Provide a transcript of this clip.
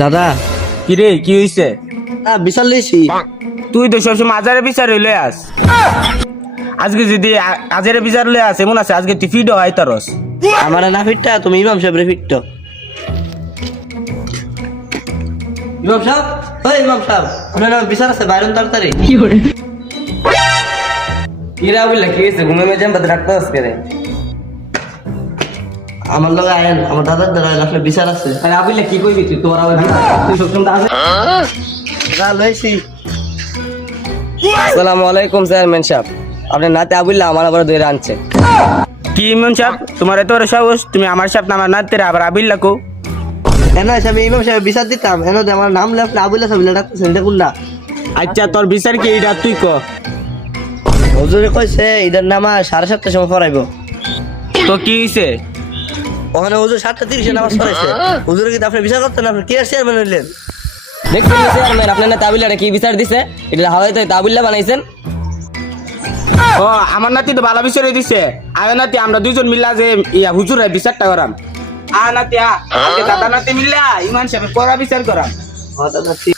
দাদা কি রে কি হইছে? বিশাল লইছি। তুই তো সবসময় আজারে বিচার লয়ে আস। আজকে যদি আজারে বিচার লয়ে আস এমন আছে আজকে তুই ফিডও হয় তারস। আমার না ফিটটা তুমি ইমাম সাহেবের ফিটটো। ইমাম সাহেব, ওই ইমাম সাহেব, আপনার নাম বিচার আছে বাইরন তাড়াতাড়ি। কি রা বললা কি হয়েছে? ঘুমে মেজাম বাদ রাখতে আজকে রে। আমার লগে আয়েন, আমার দাদার দ্বারা আসলে বিচার আছে। আরে আবিল্লা কি কইবি তুই? তোর আবার তুই সবসময় আছে। যা লইছি। আসসালামু আলাইকুম চেয়ারম্যান সাহেব, আপনার নাতে আবিল্লা আমার আবার ধরে আনছে। কি ইমন সাহেব তোমার এত বড় সাহস? তুমি আমার সাহেব না আমার নাতিরা আবার আবিল্লা কো? এন আমি ইমাম সাহেব বিচার দিতাম, এন আমার নাম লেখলে আবুল্লাহ সাহেব ডাকতেছেন, এটা কোনটা? আচ্ছা তোর বিচার কি এটা তুই ক। হুজুরে কইছে ঈদের নামাজ 7:30টার সময় পড়াইব। তো কি হইছে? ওখানে হুজুর 7:30 নামাজ পড়াইছে। হুজুরে কি আপনি বিচার করতেন? আপনি কি আর চেয়ারম্যান হইলেন? দেখছেন না চেয়ারম্যান, আপনার নাতে আবিল্লাটা কি বিচার দিছে? এটা হাওয়াইতে আবিল্লা বানাইছেন। ও আমার নাতি তো ভালো বিচার দিছে। আগে নাতি আমরা দুইজন মিল্লা যে হুজুরের বিচারটা করাম। নাতি আজকে দাদা নাতি মিল্লা ইমান সাহেবের করা বিচার করাম। দাদা ঠিক।